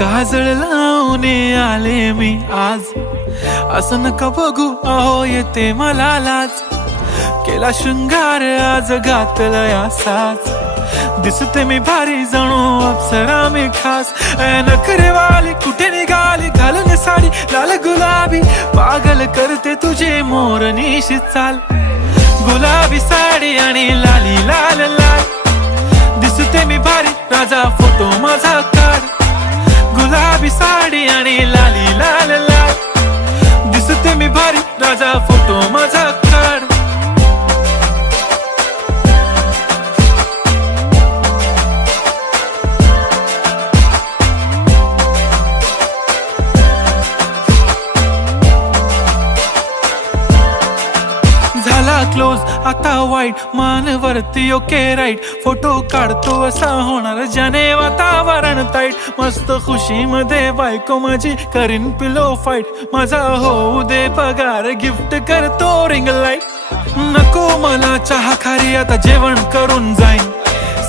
काजळ लावून आले मी आज, असं नका बघू अहो येते मला लाज. केला शृंगार आज घातलाय असाच, दिसते मी भारी जणू अप्सरा मी खास. नखरेवाली कुठे निघाली घालून साडी लाल गुलाबी, पागल करते तुझे मोरनीशी चाल. गुलाबी साडी आणि लाली लाल लाल, दिसते मी भारी राजा फोटो माझा काढ. गुलाबी साडी आणि लाली लाल लाल, दिसते मी भारी राजा फोटो माझा काढ. झाला क्लोज आता वाईट, मान वरती ओके राईट. फोटो काढतो असा होणार ज्याने वातावरण ताईट. मस्त खुशी मध्ये बायको माझी करीन पिलो फाईट. माझा होऊ दे पगार गिफ्ट करतो रिंग लाईट. नको मला चहा खारी आता जेवण करून जाईन.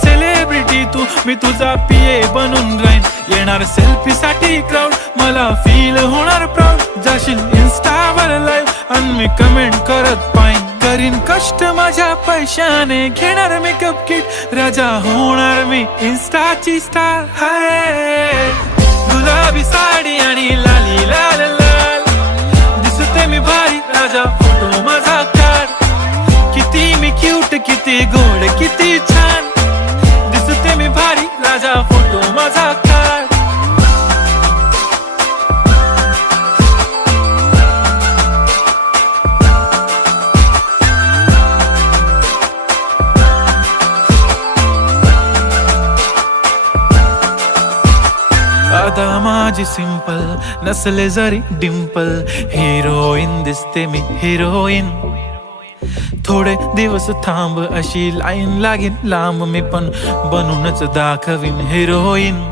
सेलिब्रिटी तू मी तुझा पिये बनून राहीन. येणार सेल्फी साठी क्राऊड मला फील होणार प्राऊड. जाशील इन्स्टावर लाईव्ह आणि मी कमेंट करत पाईन. करीन कष्ट माझ्या पैशाने घेणार मेकअप किट. राजा होणार मी इन्स्टाची स्टार. हाय गुलाबी साडी आणि लाली लाल लाल, दिसते मी भारी राजा फोटो माझा काढ. किती मी क्यूट किती गोड किती छान, दिसते मी भारी राजा फोटो माझा काढ. आता माझी सिंपल नसले जरी डिंपल, हिरोईन दिसते मी हिरोईन. थोडे दिवस थांब अशी लाईन लागेल लांब, मी पण बनूनच दाखवीन हिरोईन.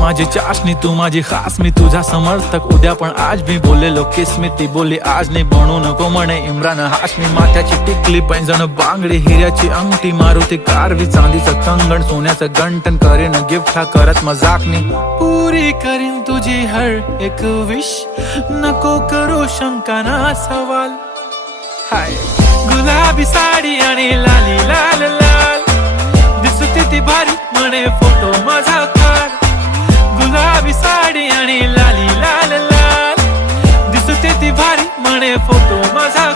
माझी चाशनी तू माझी खास, मी तुझा समर्थक उद्या पण आज मी बोलेलो किस मी. ती बोली आज नाही बनू नको म्हणे इम्रान हाशमी. माथ्याची टिकली पैंजण बांगडी हिऱ्याची अंगठी, मारुती कारवी चांदीचं कंगण सोन्याचं गंटन. करीन गिफ्ट हा करत मजाकनी, पुरी करीन तुझी हर एक विश. नको करू शंका ना सवाल. हाय गुलाबी साडी आणि लाली लाल लाल, दिसते ती भारी म्हणे फोटो माझा काढ. गुलाबी साडी आणि लाली लाल लाल, दिसते ती भारी म्हणे फोटो माझा.